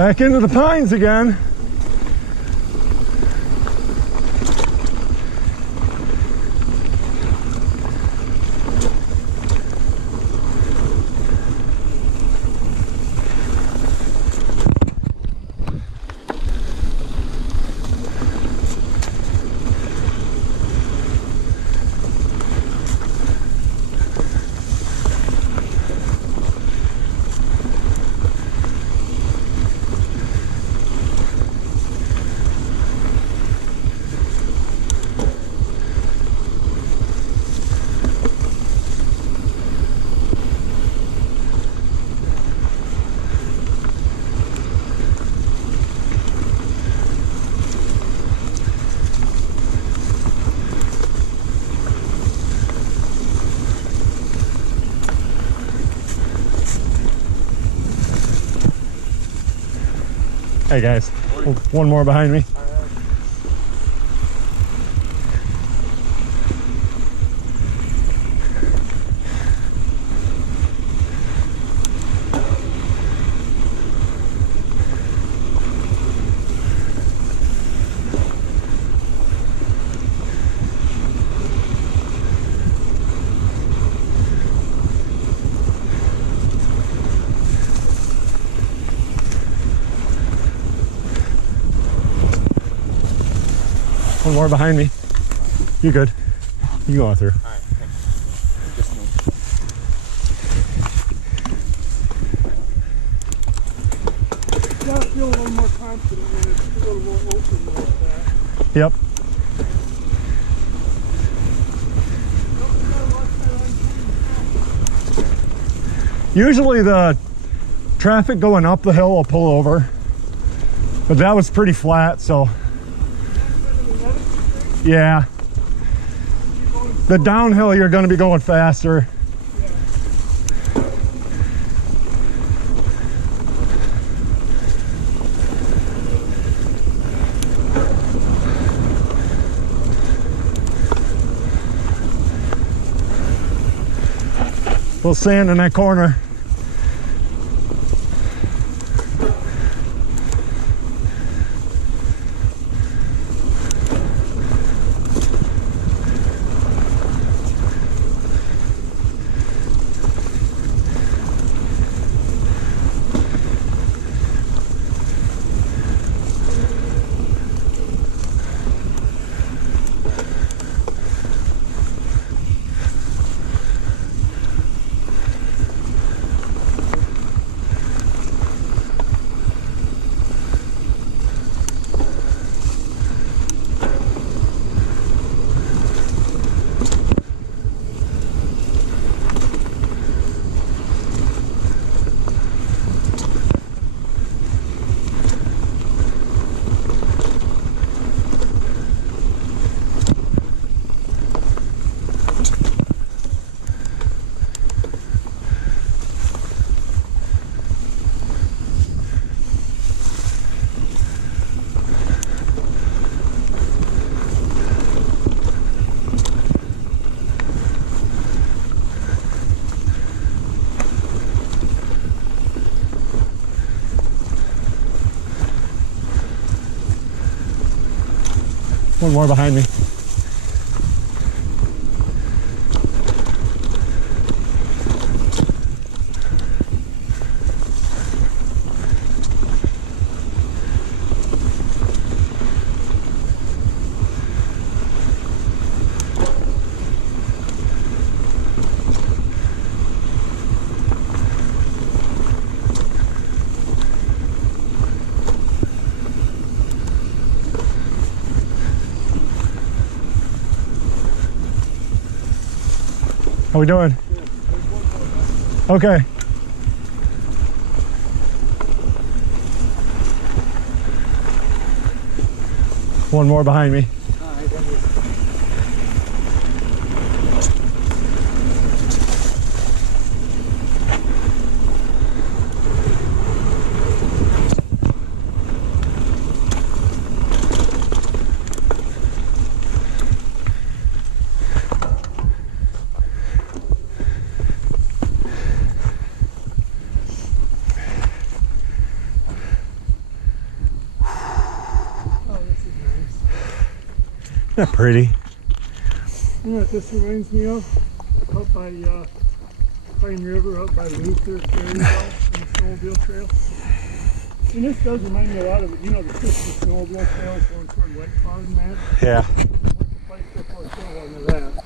Back into the pines again. Hey guys, one more behind me. One more behind me. You good? You go on through. All right, thanks. Just me. Yeah, I feel a little more confident when it's a little more open like that. Yep. Usually the traffic going up the hill will pull over, but that was pretty flat, so yeah. The downhill you're going to be going faster. Little sand in that corner. One more behind me. How we doing? Okay. One more behind me. Not pretty. You know what this reminds me of? Up by Pine River, up by Luther, Ferry Bell, and the snowmobile trail. And this does remind me a lot of it. You know, the Christmas snowmobile trails going toward White Farm and that. Yeah. I went to bike before I saw one of that.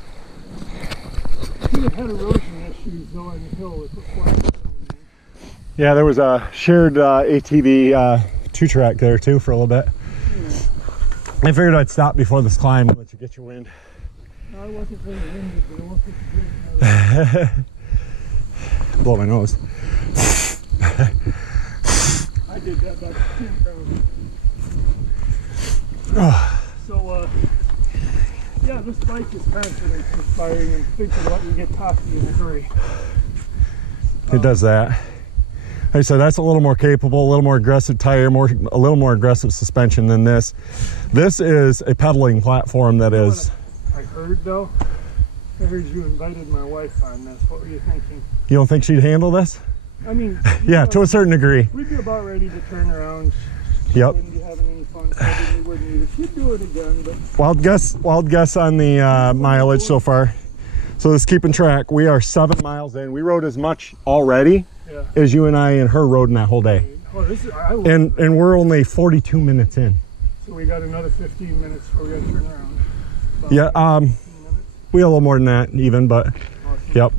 Should have had erosion issues though on the hill with the flat. Yeah, there was a shared ATV two-track there too for a little bit. I figured I'd stop before this climb and let you get your wind. No, I wasn't very windy, but I wanted to drink. Blow my nose. I did that back at the campground. So, yeah, this bike is confidence inspiring and thinking about you get cocky in a hurry. It does that. Like I said, that's a little more capable, a little more aggressive tire, a little more aggressive suspension than this. This is a pedaling platform that is... I heard though, I heard you invited my wife on this. What were you thinking? You don't think she'd handle this? I mean... Yeah, to a certain degree. We'd be about ready to turn around. Yep. Wouldn't be having any fun, so we wouldn't either. She'd do it again, but... Wild guess on the mileage so far. So let's keeping track. We are 7 miles in. We rode as much already as you and I and her rode in that whole day. Oh, this is, and we're only 42 minutes in. So we got another 15 minutes before we got to turn around. About Yeah, we got a little more than that even, but awesome. yep.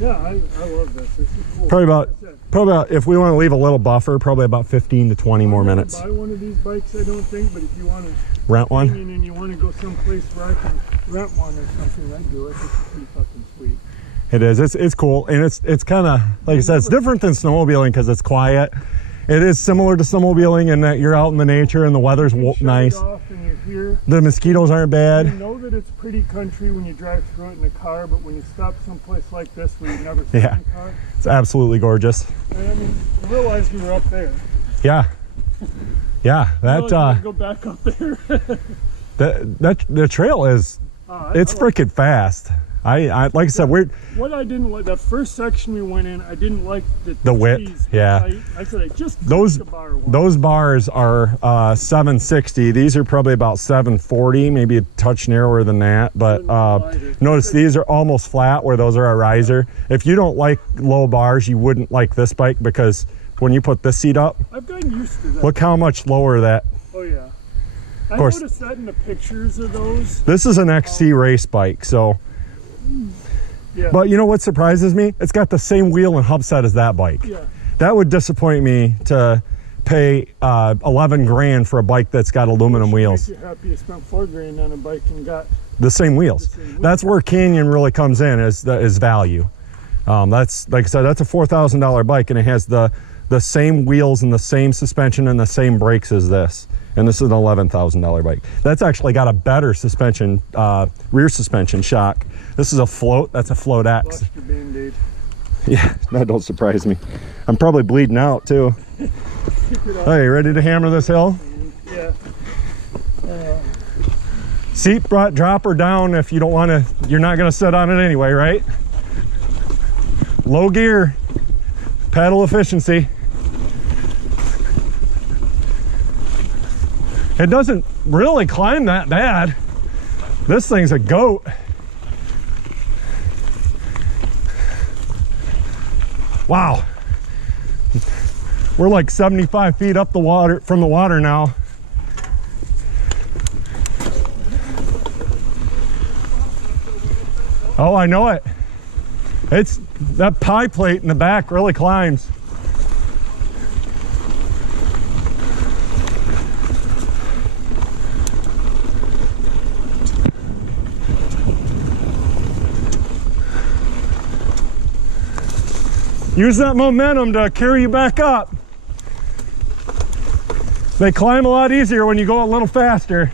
Yeah, I love this. This is cool. Probably about, if we want to leave a little buffer, probably about 15 to 20 more minutes. Buy one of these bikes, I don't think, but if you want to Rent one? and you want to go someplace where I can rent one or something, I'd do it. It's pretty fucking sweet. It is. It's cool, and it's kind of, like I said, it's different than snowmobiling because it's quiet. It is similar to snowmobiling in that you're out in the nature and the weather's nice. Off and you're here. The mosquitoes aren't bad. You know that it's pretty country when you drive through it in a car, but when you stop someplace like this where you've never seen a car, it's absolutely gorgeous. and I mean, you realize we were up there. Yeah, yeah. That Go back up there. the trail is it's freaking fast. I like I said, what I didn't like, that first section we went in, I didn't like the width. trees. Yeah, I said I just those bars are 760. These are probably about 740, maybe a touch narrower than that. But notice these are almost flat where those are a riser. If you don't like low bars, you wouldn't like this bike because when you put this seat up, I've gotten used to that. Look how much lower that. Oh yeah. I course. noticed that in the pictures of those. This is an XC race bike, so. Yeah. But you know what surprises me? It's got the same wheel and hub set as that bike. Yeah. That would disappoint me to pay 11 grand for a bike that's got aluminum wheels. You're happy you spent $4 grand on a bike and got the same wheels. That's where Canyon really comes in is value. That's, like I said, that's a $4,000 bike and it has the same wheels and the same suspension and the same brakes as this. And this is an $11,000 bike. That's actually got a better suspension, rear suspension shock. This is a float. That's a Float X. lost your Band-Aid. Yeah, that don't surprise me. I'm probably bleeding out too. Hey, ready to hammer this hill? Yeah. Seat drop her down if you don't want to. You're not going to sit on it anyway, right? Low gear, pedal efficiency. It doesn't really climb that bad. This thing's a goat. Wow. We're like 75 feet up the water from the water now. Oh, I know it. It's that pie plate in the back really climbs. Use that momentum to carry you back up. They climb a lot easier when you go a little faster.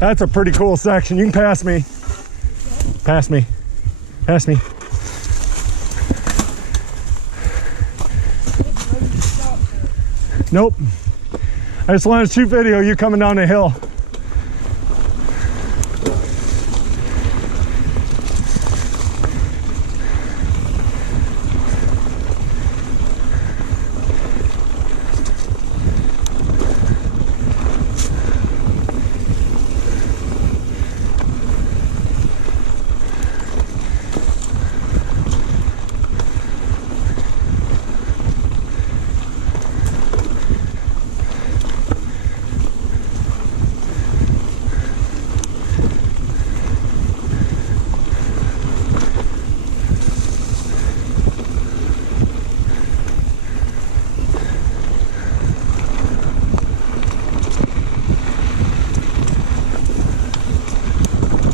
That's a pretty cool section. You can pass me. Pass me. Pass me. Nope. I just wanted to shoot video of you coming down the hill.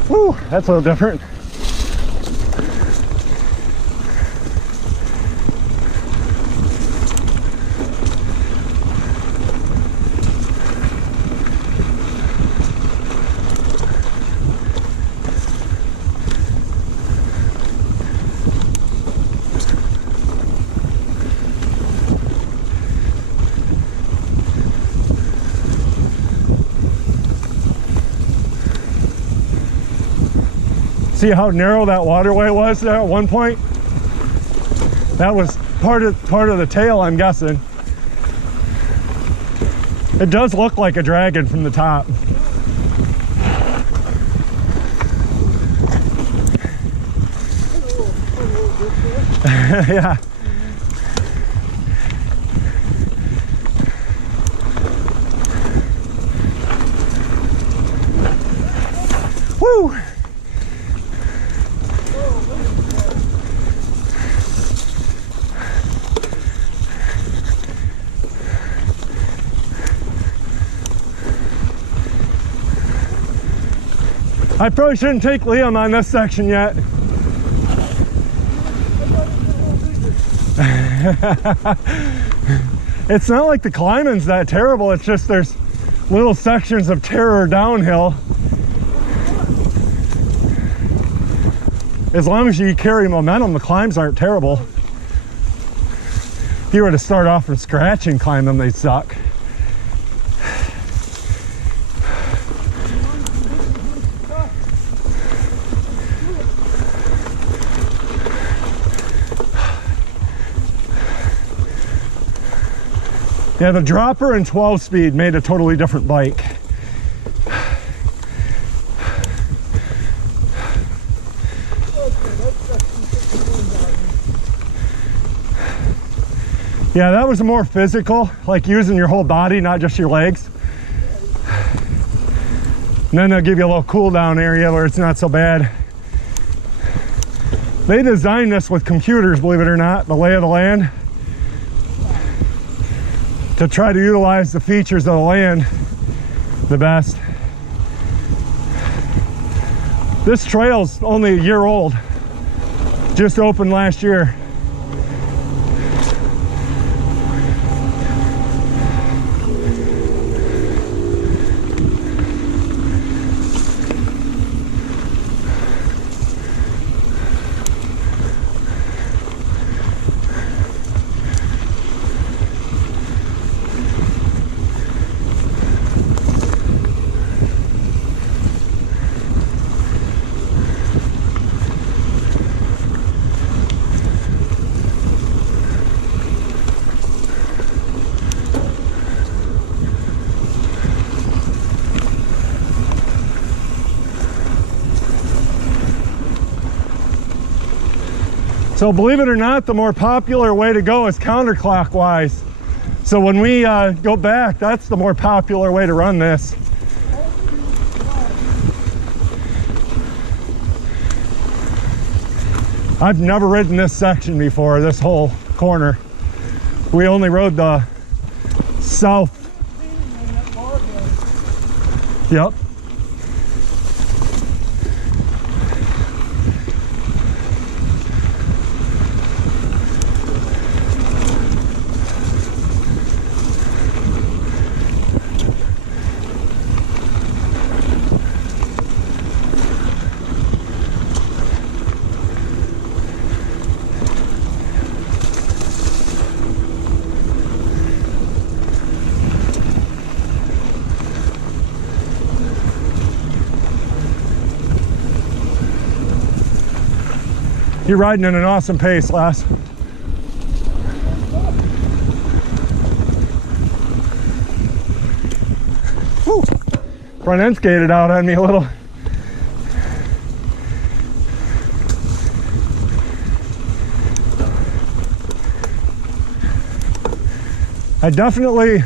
Whew, that's a little different. See how narrow that waterway was there at one point? That was part of the tail, I'm guessing. It does look like a dragon from the top. Yeah. Woo! I probably shouldn't take Liam on this section yet. It's not like the climbing's that terrible, it's just there's little sections of terror downhill. As long as you carry momentum, the climbs aren't terrible. If you were to start off from scratch and climb them, they'd suck. Yeah, the dropper and 12-speed made a totally different bike. Yeah, that was more physical, like using your whole body, not just your legs. And then they'll give you a little cool down area where it's not so bad. They designed this with computers, believe it or not, the lay of the land, to try to utilize the features of the land the best. This trail's only a year old, just opened last year. So believe it or not, the more popular way to go is counterclockwise. So when we go back, that's the more popular way to run this. I've never ridden this section before, this whole corner. We only rode the south. Yep. You're riding at an awesome pace, Lass. Woo. Front end skated out on me a little. I definitely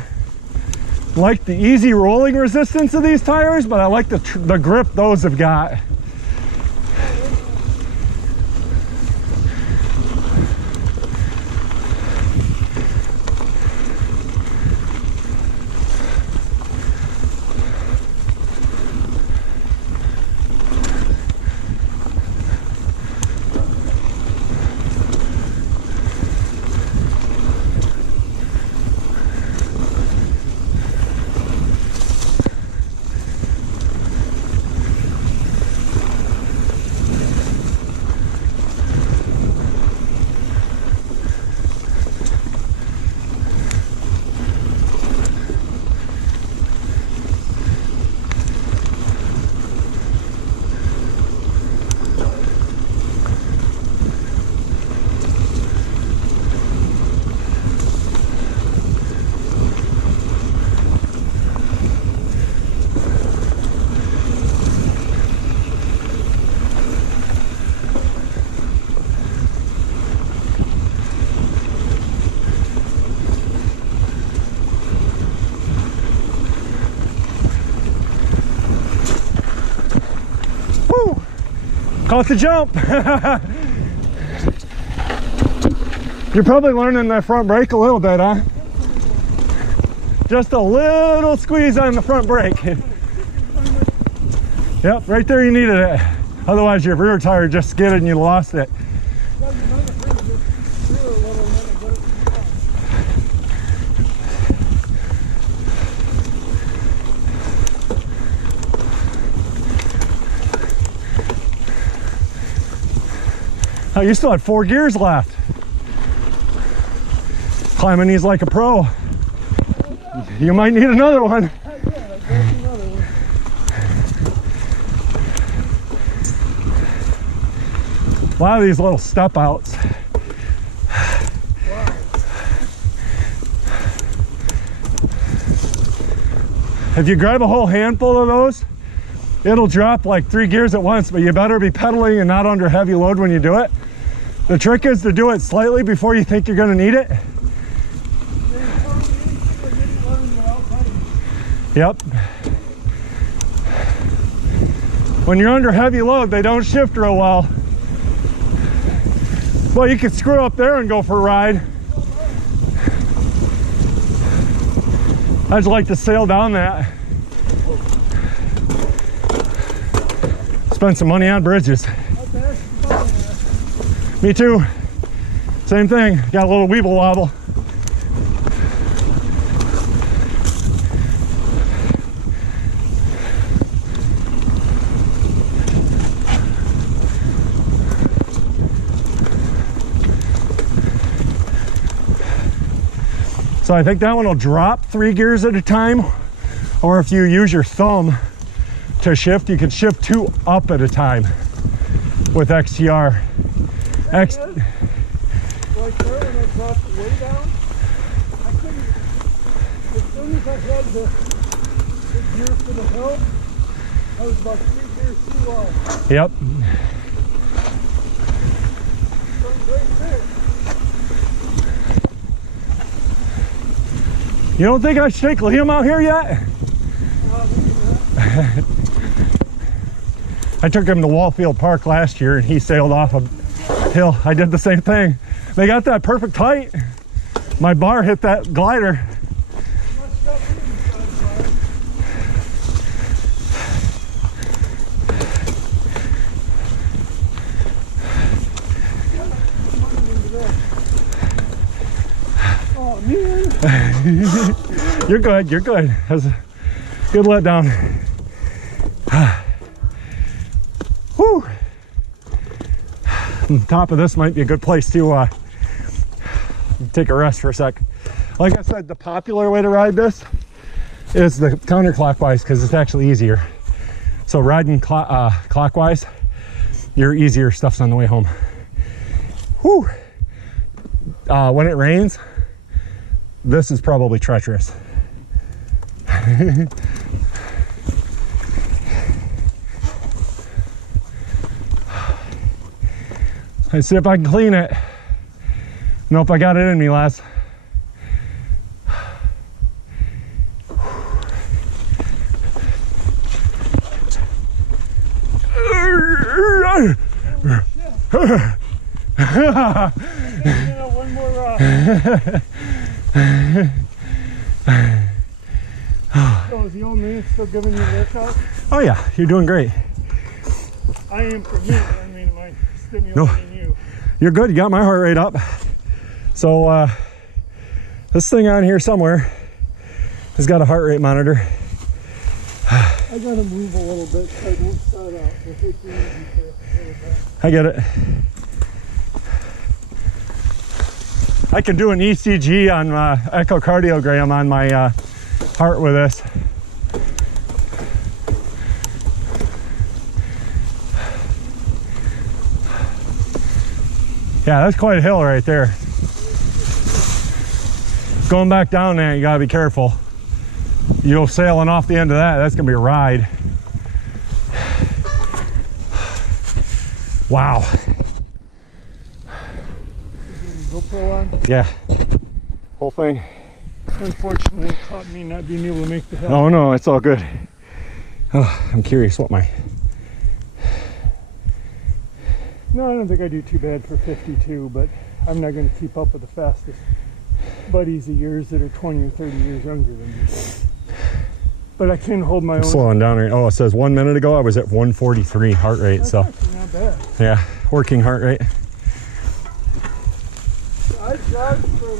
like the easy rolling resistance of these tires, but I like the grip those have got. Caught the jump. You're probably learning that front brake a little bit, huh? Just a little squeeze on the front brake. Yep, right there you needed it. Otherwise your rear tire just skidded and you lost it. Oh, you still had 4 gears left. Climbing these like a pro. You might need another one. A lot of these little step outs. If you grab a whole handful of those, it'll drop like 3 gears at once, but you better be pedaling and not under heavy load when you do it. The trick is to do it slightly before you think you're going to need it. Yep. When you're under heavy load, they don't shift real well. Well, you can screw up there and go for a ride. I just like to sail down that. Spend some money on bridges. Me too. Same thing. Got a little weeble wobble. So I think that one will drop 3 gears at a time, or if you use your thumb to shift, you can shift 2 up at a time with XTR. Like there, when I dropped the way down, I couldn't, as soon as I had the gear for the hill, I was about 3 gears too low. Yep. You don't think I should take Liam out here yet? I took him to Wallfield Park last year and he sailed off a hill. I did the same thing. They got that perfect height. My bar hit that glider. You're good, you're good. That's a good letdown. Whew. On top of this might be a good place to take a rest for a sec. Like I said, the popular way to ride this is the counterclockwise because it's actually easier. So riding clockwise, your easier stuff's on the way home. Whew. When it rains, this is probably treacherous. Let's see if I can clean it. Know if I got it in me, lads. One more So is the old man still giving you a workout? Oh yeah, you're doing great. I am for me, I mean, am I stimulating you? You're good, you got my heart rate up. So this thing on here somewhere has got a heart rate monitor. I gotta move a little bit so I don't start out. We'll take the easy there. I get it. I can do an ECG on echocardiogram on my heart with this. Yeah, that's quite a hill right there. Going back down there, you gotta be careful. You go sailing off the end of that, that's gonna be a ride. Wow. GoPro on? Yeah. Whole thing. Unfortunately, it caught me not being able to make the hill. Oh no, it's all good. Oh, I'm curious what my... No, I don't think I do too bad for 52, but I'm not going to keep up with the fastest buddies of yours that are 20 or 30 years younger than me. But I can hold my own. Slowing down right. Oh, it says 1 minute ago I was at 143 heart rate. That's so actually not bad. yeah, working heart rate. I jogged from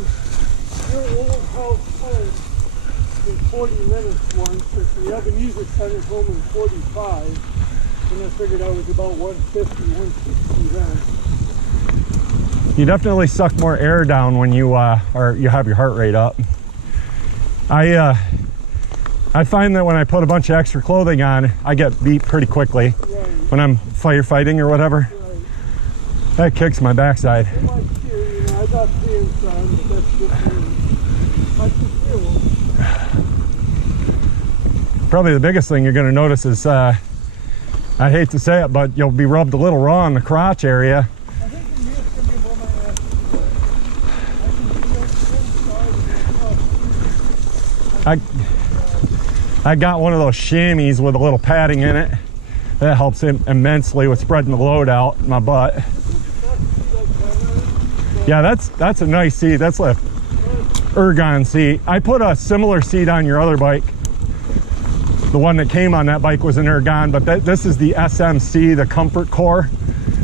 your old house home in 40 minutes once, at the Ebenezer Center home in 45. And I figured I was about 150, 160 then. You definitely suck more air down when you you have your heart rate up. I find that when I put a bunch of extra clothing on, I get beat pretty quickly. Right. When I'm firefighting or whatever. Right. That kicks my backside. I like you, you know, I got pants on, but that's just me. I can feel them. Probably the biggest thing you're going to notice is I hate to say it, but you'll be rubbed a little raw in the crotch area. I think for me it's going to be more my ass. I can feel I got one of those chamois with a little padding in it. That helps immensely with spreading the load out in my butt. Yeah, that's a nice seat. That's a ergon seat. I put a similar seat on your other bike. The one that came on that bike was an ergon, but this is the SMC, the Comfort Core.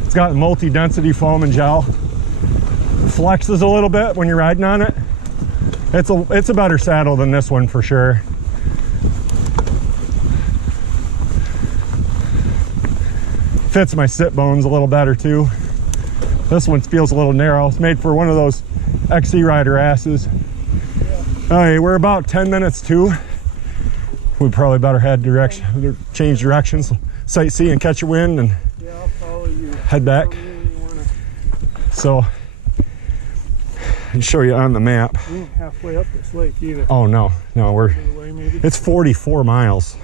It's got multi-density foam and gel. Flexes a little bit when you're riding on it. It's a better saddle than this one for sure. Fits my sit bones a little better too. This one feels a little narrow. It's made for one of those XC rider asses. All right, we're about 10 minutes to. We probably better change directions, sightsee and catch a wind, and yeah, I'll follow you. Head back. So, I'll show you on the map. We ain't halfway up this lake either. Oh no, it's 44 miles.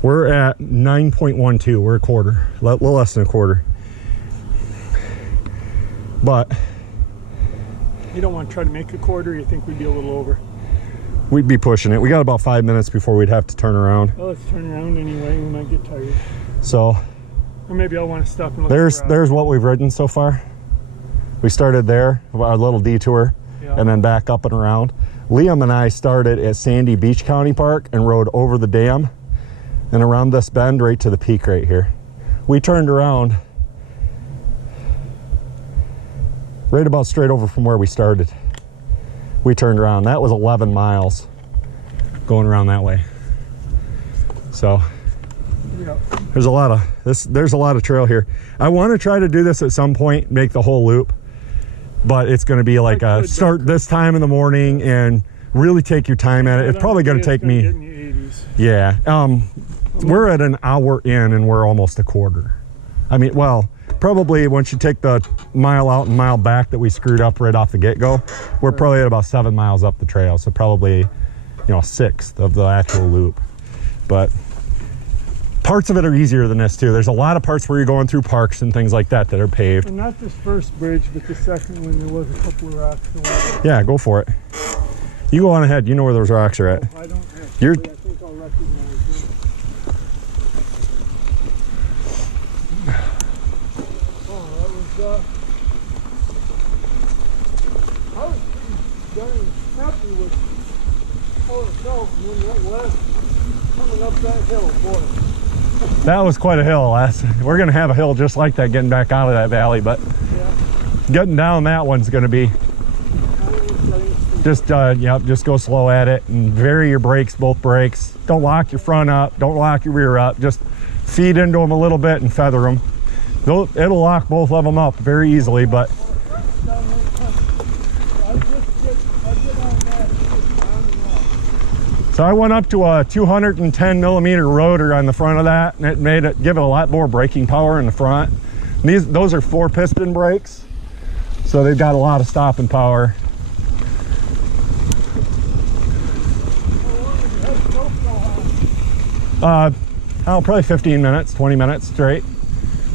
We're at 9.12. We're a quarter, a little less than a quarter. But you don't want to try to make a quarter. You think we'd be a little over? We'd be pushing it. We got about 5 minutes before we'd have to turn around. Well, let's turn around anyway. We might get tired. So, or maybe I'll want to stop and look. There's what we've ridden so far. We started there, our little detour, and then back up and around. Liam and I started at Sandy Beach County Park and rode over the dam and around this bend right to the peak right here. We turned around right about straight over from where we started. We turned around. That was 11 miles going around that way. So there's a lot of trail here. I want to try to do this at some point, make the whole loop, but it's going to be like start this time in the morning and really take your time at it. It's probably going to take me. Yeah. We're at an hour in and we're almost a quarter. I mean, well, probably once you take the mile out and mile back that we screwed up right off the get-go, we're probably at about 7 miles up the trail. So probably, you know, a sixth of the actual loop. But parts of it are easier than this too. There's a lot of parts where you're going through parks and things like that that are paved. And not this first bridge, but the second one, there was a couple of rocks along. Yeah, go for it. You go on ahead. You know where those rocks are at. I don't actually. You're... I think I'll recognize them. Oh, that was, I was pretty darn happy with how it felt when that west coming up that hill, boy. That was quite a hill. We're going to have a hill just like that getting back out of that valley, but Yeah. getting down that one's going to be just, yep, just go slow at it and vary your brakes, both brakes. Don't lock your front up. Don't lock your rear up. Just feed into them a little bit and feather them. It'll lock both of them up very easily, but so I went up to a 210 millimeter rotor on the front of that, and it made it give it a lot more braking power in the front. And those are 4-piston brakes, so they've got a lot of stopping power. Oh, probably 15 minutes, 20 minutes straight.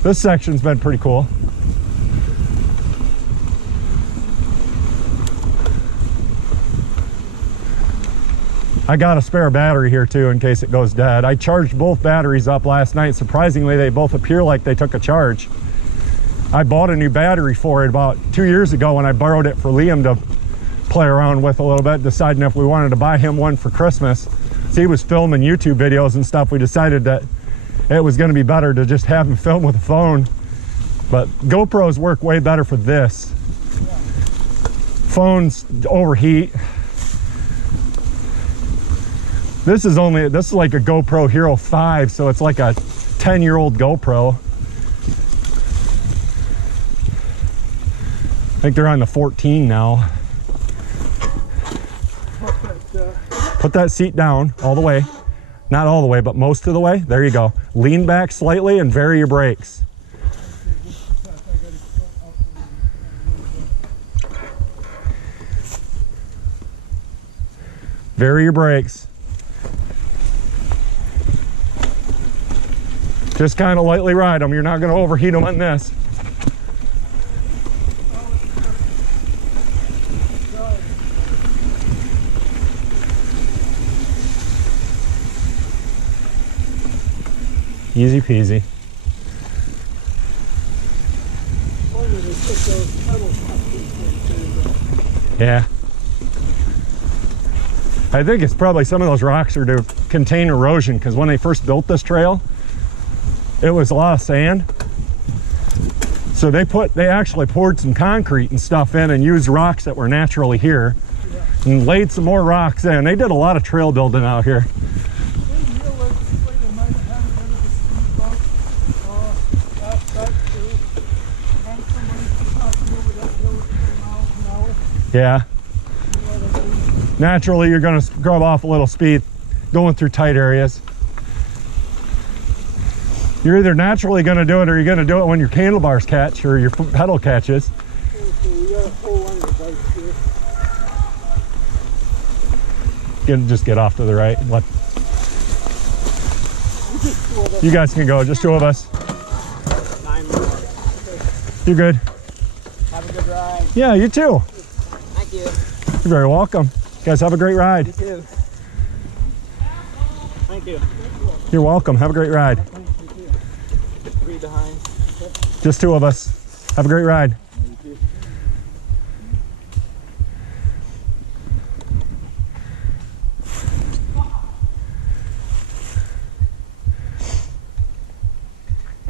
This section's been pretty cool. I got a spare battery here too in case it goes dead. I charged both batteries up last night. Surprisingly, they both appear like they took a charge. I bought a new battery for it about 2 years ago when I borrowed it for Liam to play around with a little bit, deciding if we wanted to buy him one for Christmas. So he was filming YouTube videos and stuff. We decided that it was going to be better to just have him film with a phone. But GoPros work way better for this. Phones overheat. This is like a GoPro Hero 5, so it's like a 10-year-old GoPro. I think they're on the 14 now. Put that seat down all the way. Not all the way, but most of the way. There you go. Lean back slightly and vary your brakes. Vary your brakes. Just kind of lightly ride them. You're not going to overheat them on this. Easy peasy. Yeah. I think it's probably some of those rocks are to contain erosion, because when they first built this trail, it was a lot of sand. So they actually poured some concrete and stuff in and used rocks that were naturally here, and laid some more rocks in. They did a lot of trail building out here. Yeah. Naturally, you're going to scrub off a little speed going through tight areas. You're either naturally going to do it, or you're going to do it when your handlebars catch or your pedal catches. We got a whole line of bikes here. Just get off to the right. You guys can go, just two of us. 9 more. You're good. Have a good ride. Yeah, you too. Thank you. You're very welcome. You guys have a great ride. You too. Thank you. You're welcome. Have a great ride. Three behind. Just two of us. Have a great ride.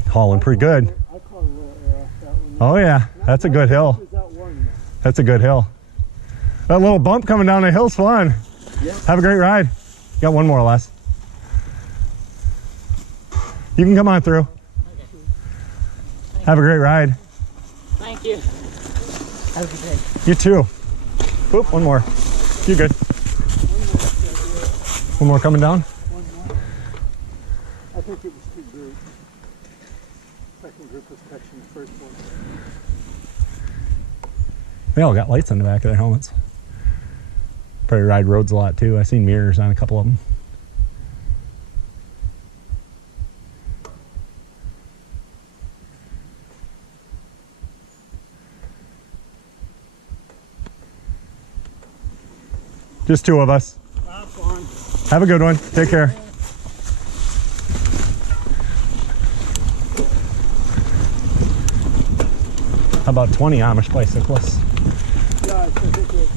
Hauling pretty good. I caught a little air off that one. Oh yeah, that's a good hill. That's a good hill. That little bump coming down the hill's fun. Yeah. Have a great ride. Got one more or less. You can come on through. Have a great ride. Thank you. Have a good day. You too. Oop, one more. You good. One more coming down. One more. I think it was too big. second group was catching the first one. They all got lights on the back of their helmets. Probably ride roads a lot too. I've seen mirrors on a couple of them. Just two of us. Have fun. Have a good one. Take care. How about 20 Amish bicyclists? Yeah, I think it's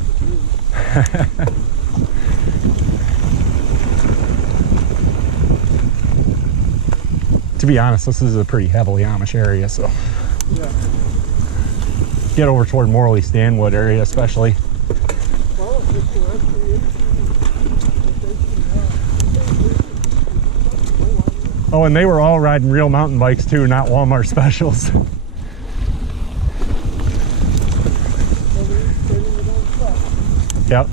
To be honest, this is a pretty heavily Amish area, so yeah. get over toward Morley Stanwood area especially. Well, it's the recreation. Oh, and they were all riding real mountain bikes too, not Walmart specials. Yep.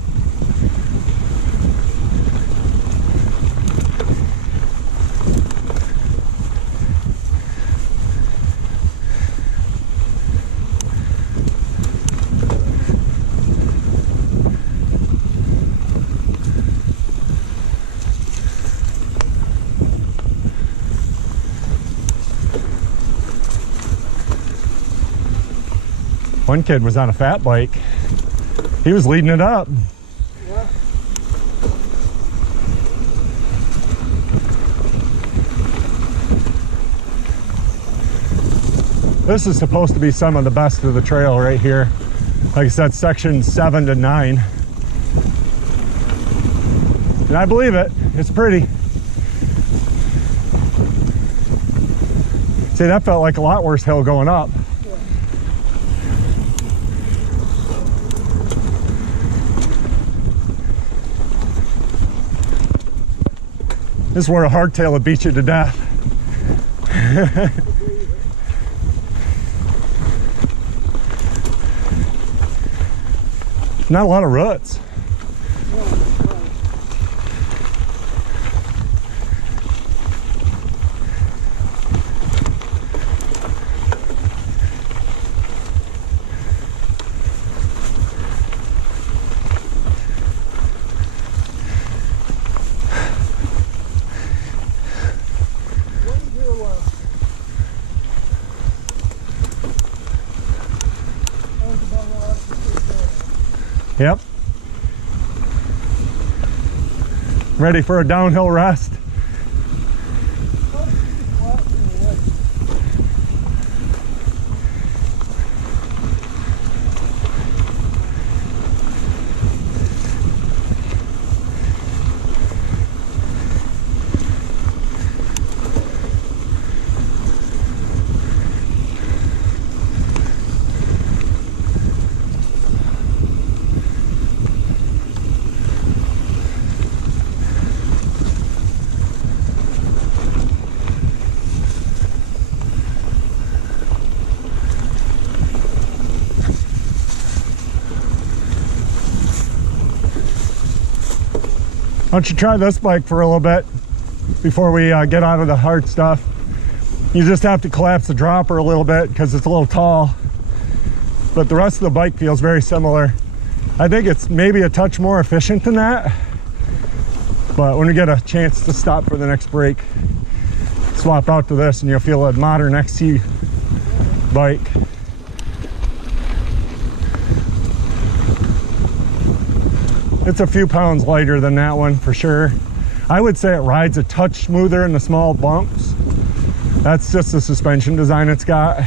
One kid was on a fat bike. He was leading it up. Yeah. This is supposed to be some of the best of the trail right here. Like I said, section 7 to 9. And I believe it. It's pretty. See, that felt like a lot worse hill going up. This is where a hardtail would beat you to death. Not a lot of ruts. Yep. Ready for a downhill rest. Why don't you try this bike for a little bit before we get out of the hard stuff. You just have to collapse the dropper a little bit because it's a little tall, but the rest of the bike feels very similar. I think it's maybe a touch more efficient than that, but when we get a chance to stop for the next break, swap out to this and you'll feel a modern XC bike. It's a few pounds lighter than that one for sure. I would say it rides a touch smoother in the small bumps. That's just the suspension design it's got.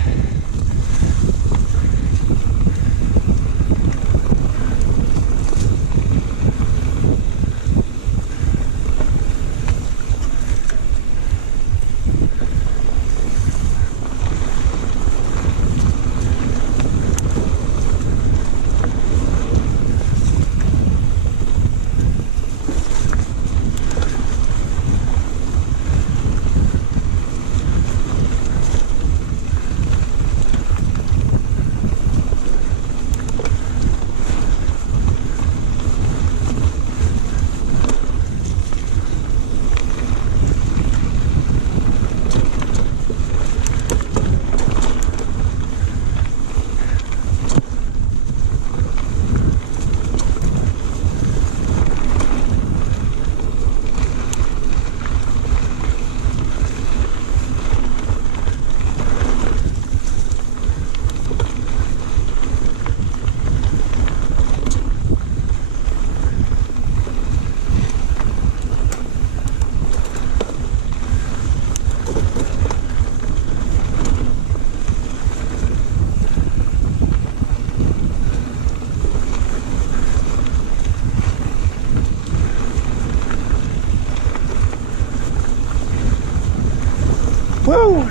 Woo!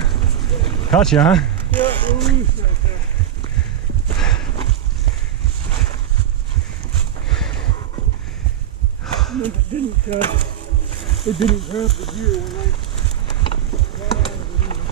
Caught you, huh? Yeah, we're loose right there. And then it didn't grab the gear when I got out of it either.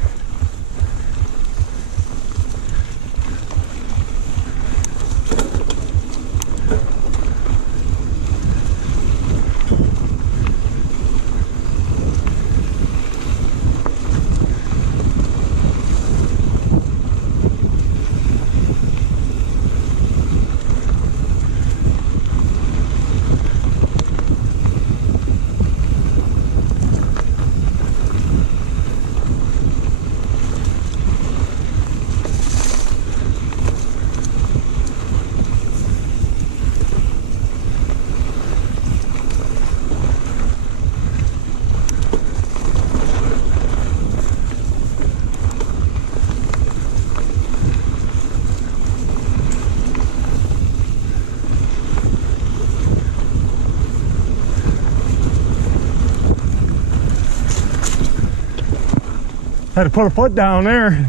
Had to put a foot down there.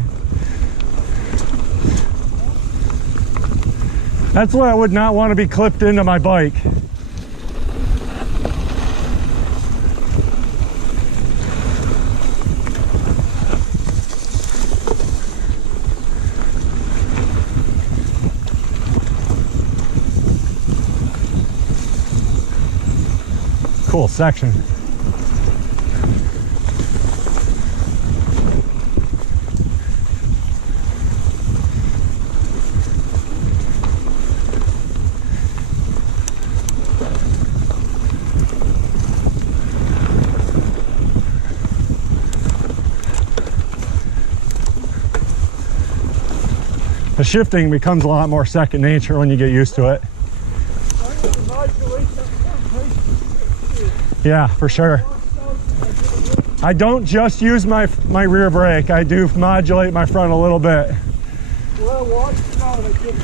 That's why I would not want to be clipped into my bike. Cool section. The shifting becomes a lot more second nature when you get used to it. Yeah, for sure. I don't just use my rear brake. I do modulate my front a little bit. Well, watch it out. I did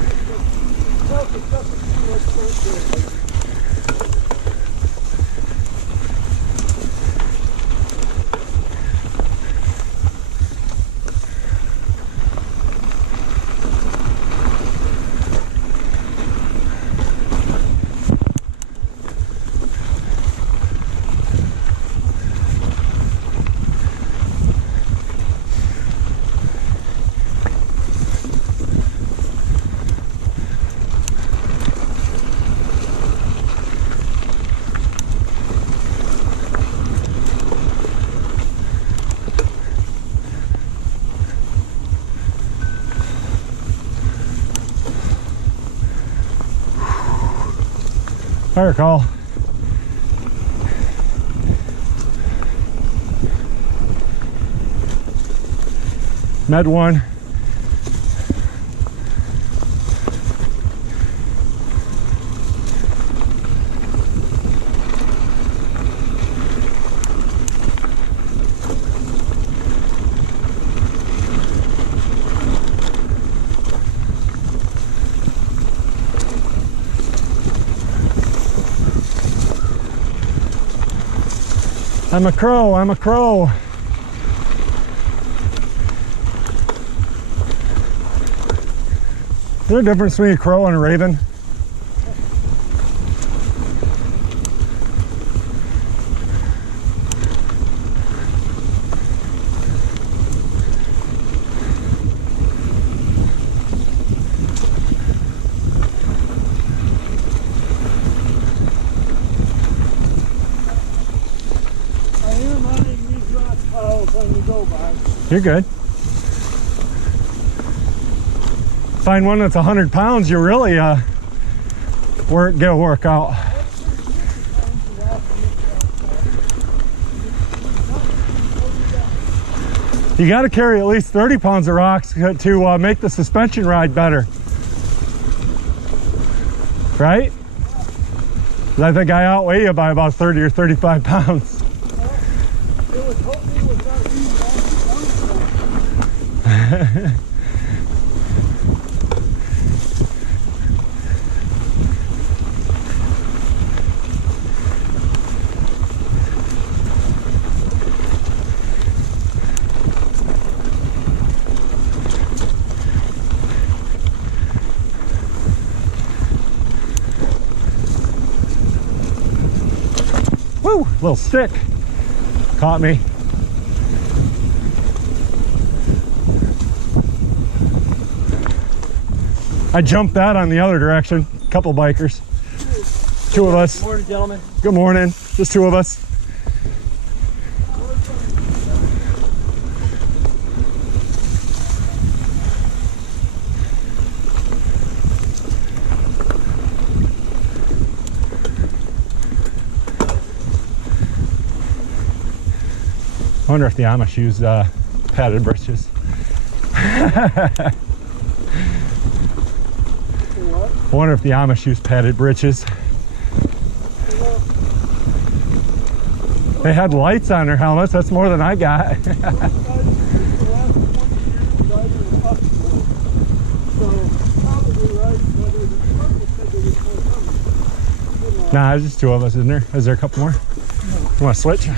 Fire call. Med 1. I'm a crow, I'm a crow. Is there a difference between a crow and a raven? You're good. Find one that's 100 pounds, you really get a workout. You got to carry at least 30 pounds of rocks to make the suspension ride better. Right? I think I outweigh you by about 30 or 35 pounds. Woo! Little stick. Caught me. I jumped that on the other direction. Couple bikers. Two of us. Good morning, gentlemen. Good morning. Just two of us. I wonder if the Amish use padded britches. What? I wonder if the Amish use padded britches. They had lights on their helmets. That's more than I got. Nah, there's just two of us, isn't there? Is there a couple more? No. You want to switch? Yeah.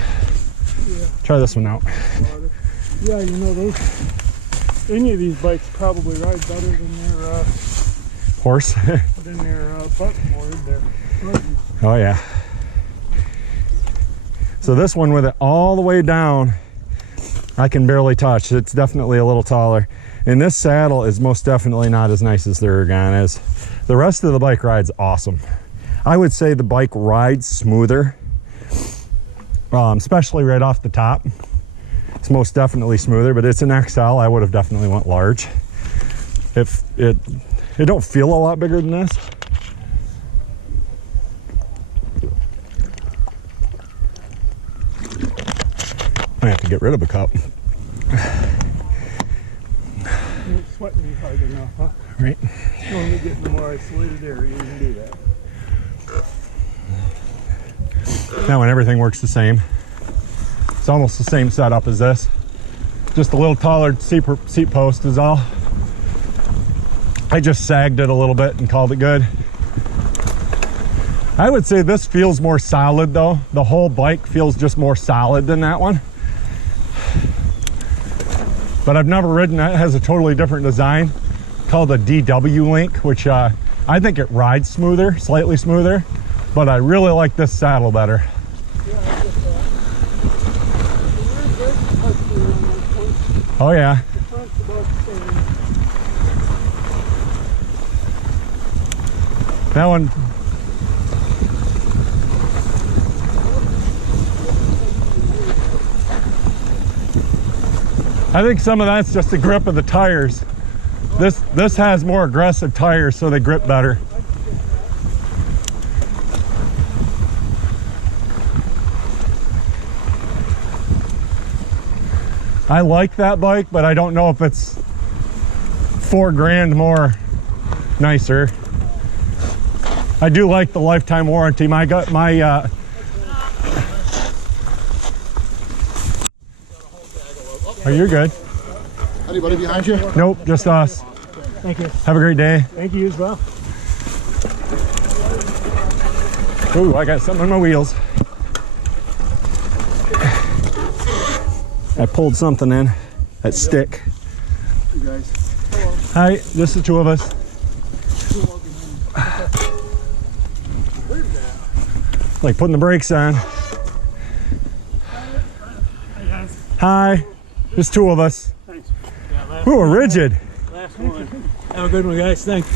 Try this one out. Yeah, you know, those, any of these bikes probably ride better than their Horse. buckboard. Their buggies. Oh yeah. So this one with it all the way down, I can barely touch. It's definitely a little taller. And this saddle is most definitely not as nice as the Ergon is. The rest of the bike ride's awesome. I would say the bike rides smoother, especially right off the top. It's most definitely smoother, but it's an XL. I would have definitely went large. If it don't feel a lot bigger than this. I have to get rid of a cup. You ain't sweating me hard enough, huh? Right. You want to get in the more isolated area, you can do that. Now when everything works the same. It's almost the same setup as this. Just a little taller seat post is all. I just sagged it a little bit and called it good. I would say this feels more solid though. The whole bike feels just more solid than that one. But I've never ridden that. It has a totally different design called a DW Link, which I think it rides smoother, slightly smoother, but I really like this saddle better. Yeah, I get that. The rear brake's touchy on this one. Oh yeah. The front's about the same. That one. I think some of that's just the grip of the tires. This has more aggressive tires, so they grip better. I like that bike, but I don't know if it's $4,000 more nicer. I do like the lifetime warranty. Oh, you're good. Anybody behind you? Nope, just us. Thank you. Have a great day. Thank you as well. Ooh, I got something on my wheels. I pulled something in. That stick. You guys. Hi, just the two of us. Like putting the brakes on. Hi, just two of us. Thanks. Ooh, we're rigid. Last one. Have a good one, guys. Thanks.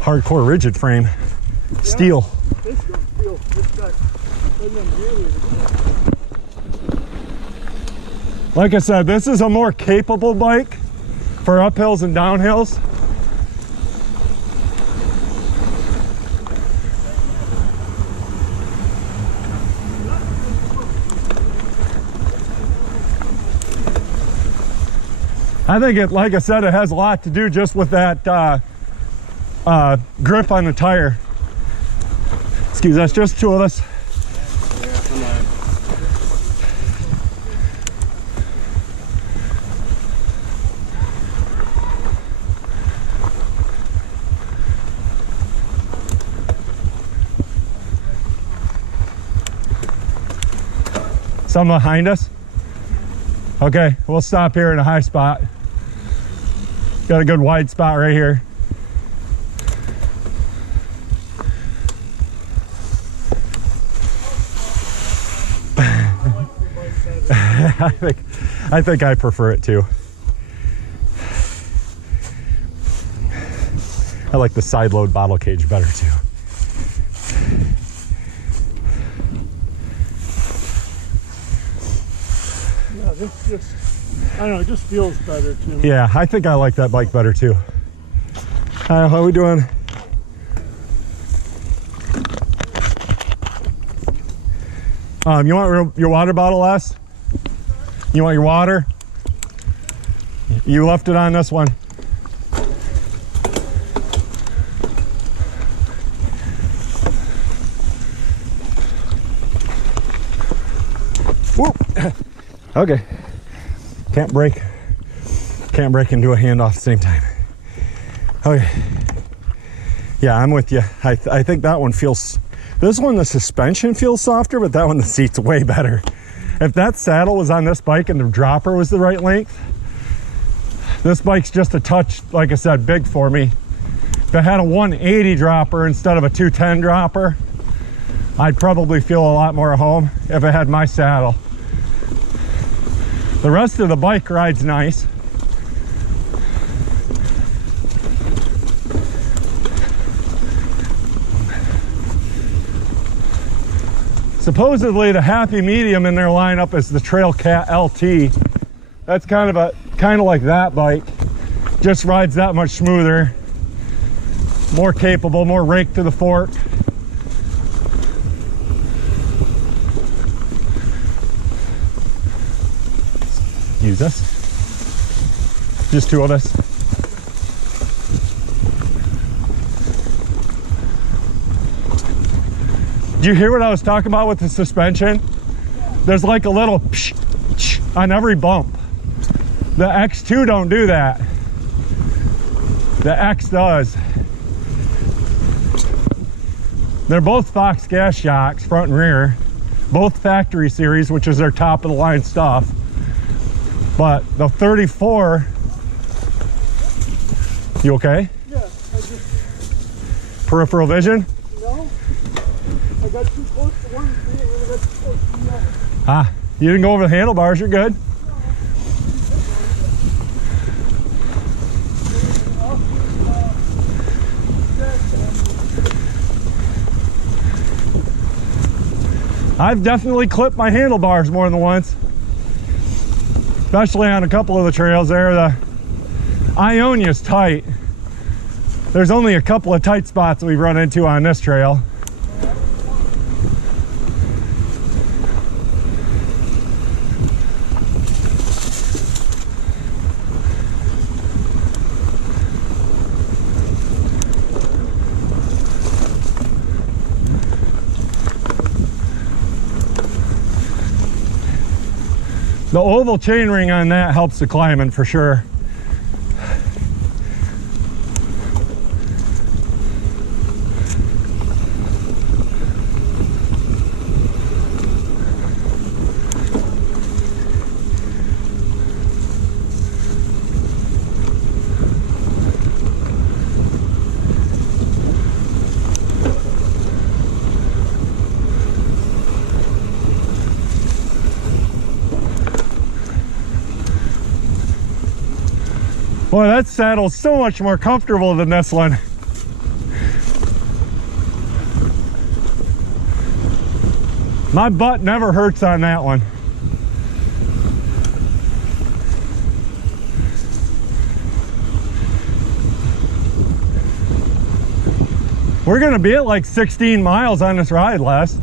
Hardcore rigid frame. Steel. This don't feel this got really. Like I said, this is a more capable bike for uphills and downhills. I think it, like I said, it has a lot to do just with that grip on the tire. Excuse us, just two of us. Some behind us? Okay, we'll stop here in a high spot. Got a good wide spot right here. I think I prefer it too. I like the side load bottle cage better too. Yeah, this just, I don't know, it just feels better to me. Yeah, I think I like that bike better too. How are we doing? You want your water bottle, Les? You want your water? You left it on this one. Whoop. Okay. Can't brake and do a handoff at the same time. Okay. Yeah, I'm with you. I think that one feels, this one the suspension feels softer, but that one the seat's way better. If that saddle was on this bike and the dropper was the right length, this bike's just a touch, like I said, big for me. If it had a 180 dropper instead of a 210 dropper, I'd probably feel a lot more at home if it had my saddle. The rest of the bike rides nice. Supposedly the happy medium in their lineup is the Trail Cat LT. That's kind of like that bike. Just rides that much smoother, more capable, more rake to the fork. Use this. Just two of us. Did you hear what I was talking about with the suspension? There's like a little psh, psh on every bump. The X2 don't do that. The X does. They're both Fox gas shocks, front and rear. Both factory series, which is their top of the line stuff. But the 34, you okay? Yeah, I just... Peripheral vision? No. I got too close to one tree and then I got too close to the other. Ah, you didn't go over the handlebars, you're good. I've definitely clipped my handlebars more than once. Especially on a couple of the trails there. The Ionia's tight. There's only a couple of tight spots we've run into on this trail. The oval chainring on that helps the climbing for sure. Boy, that saddle's so much more comfortable than this one. My butt never hurts on that one. We're gonna be at like 16 miles on this ride, Les.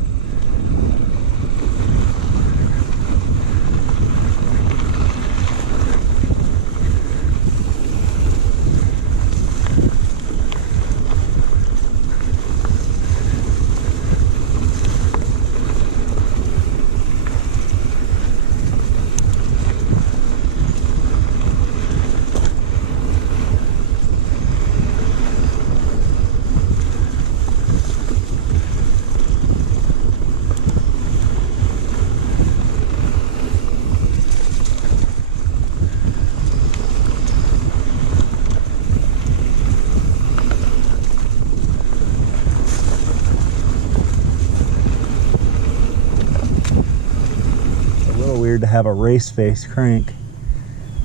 weird to have a race face crank.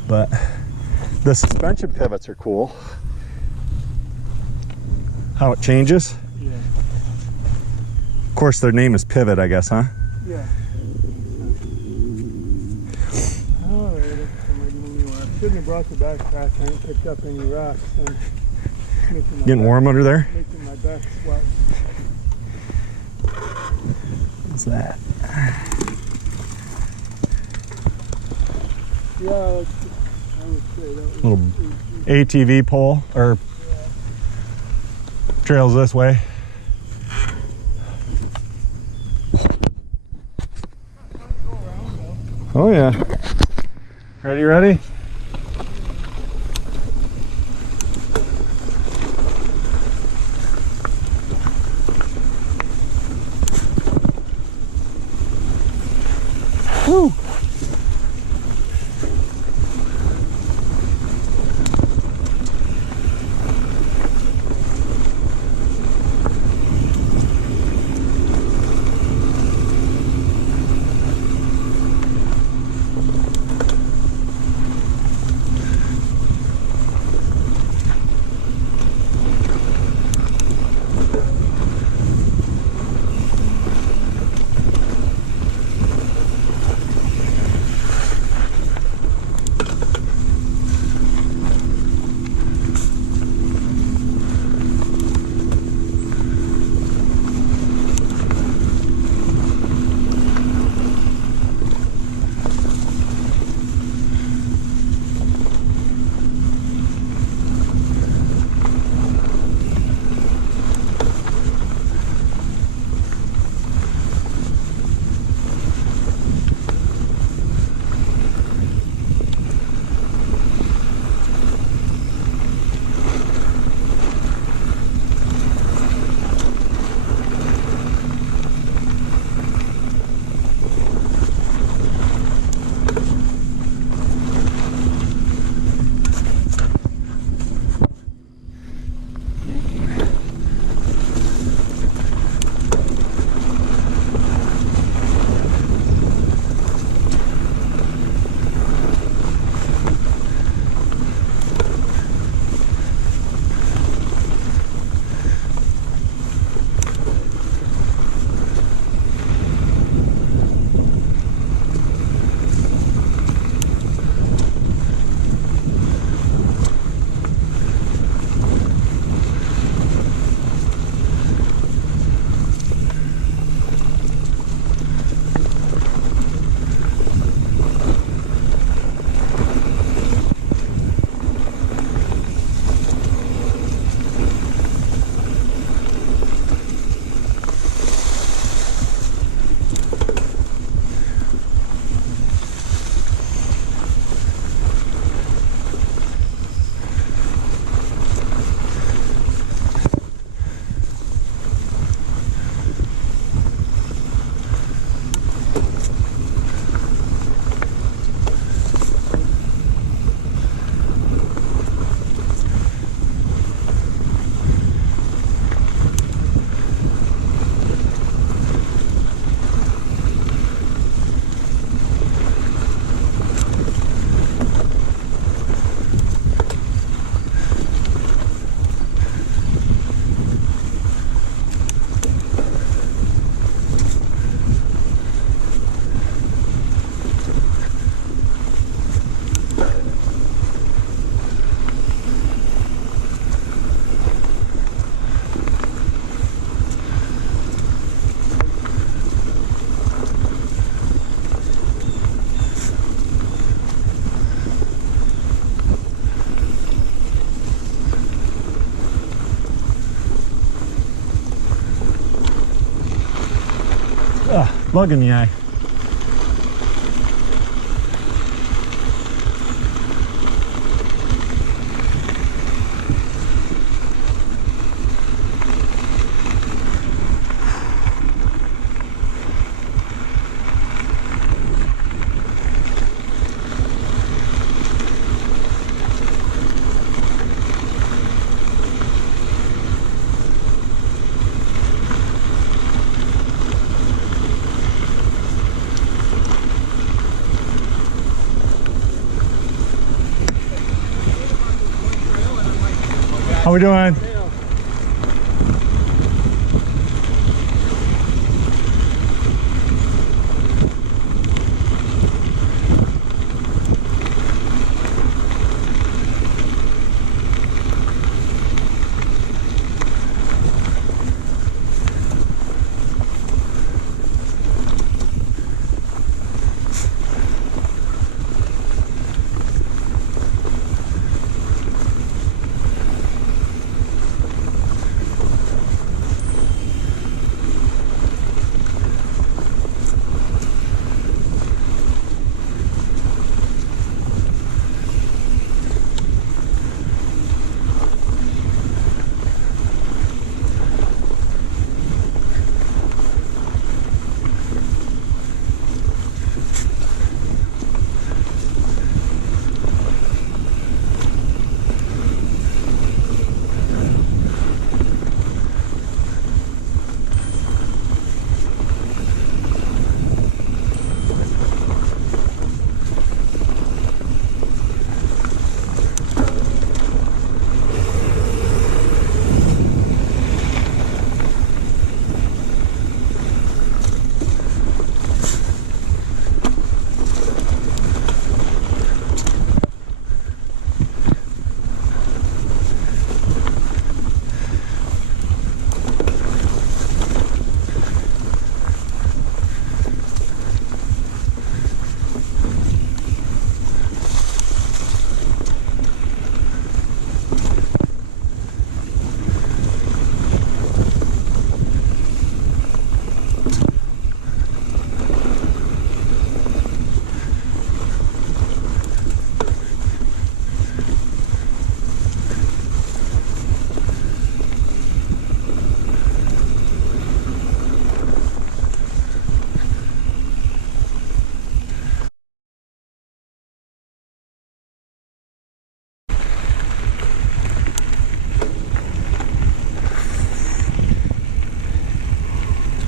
But the suspension pivots are cool. How it changes. Yeah. Of course, their name is Pivot, I guess, huh? Yeah. Oh, shouldn't have brought the backpack. I ain't picked up any rocks. Getting warm under there? Making my back sweat. What's that? Yeah, I would say that was Little ATV pole, or trails this way. Oh yeah. Ready? Woo! Bug in the eye. How we doing?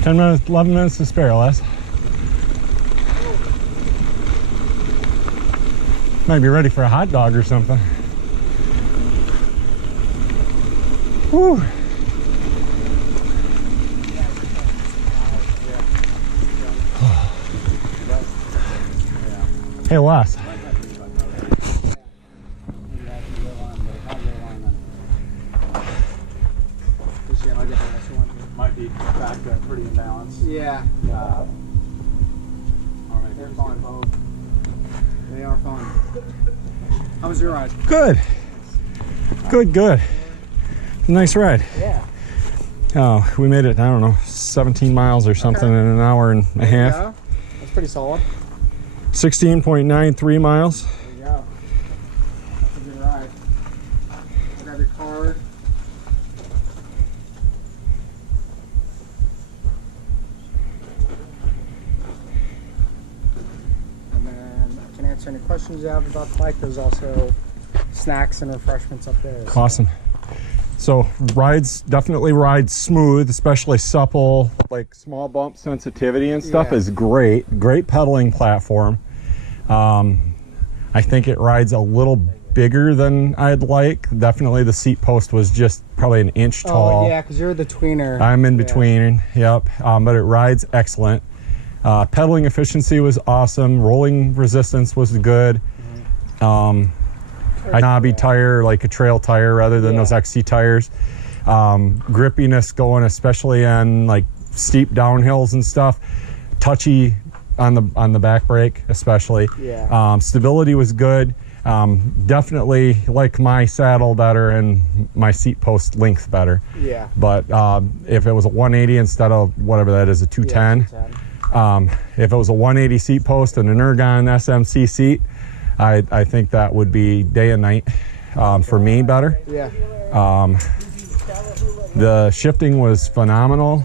Ten minutes, 11 minutes to spare, Les. Might be ready for a hot dog or something. Woo. Hey, Les. Might be back pretty imbalanced. Yeah. They're fun. They are fun. How was your ride? Good. Good. Nice ride. Yeah. Oh, we made it, I don't know, 17 miles or something in an hour and a half. Go. That's pretty solid. 16.93 miles. There you go. That's a good ride. Grab your card. And then I can answer any questions you have about the bike. There's also snacks and refreshments up there. So. Awesome. So definitely rides smooth, especially supple, like small bump sensitivity and stuff is great. Great pedaling platform. I think it rides a little bigger than I'd like. Definitely the seat post was just probably an inch tall. Oh yeah, because you're the tweener. I'm in between, yep. But it rides excellent. Pedaling efficiency was awesome. Rolling resistance was good. A knobby tire, like a trail tire rather than those XC tires. Grippiness going, especially on like steep downhills and stuff. Touchy on the back brake, especially. Stability was good. Definitely like my saddle better and my seat post length better. But if it was a 180 instead of whatever that is, a 210. If it was a 180 seat post and an Ergon SMC seat, I think that would be day and night for me better. The shifting was phenomenal.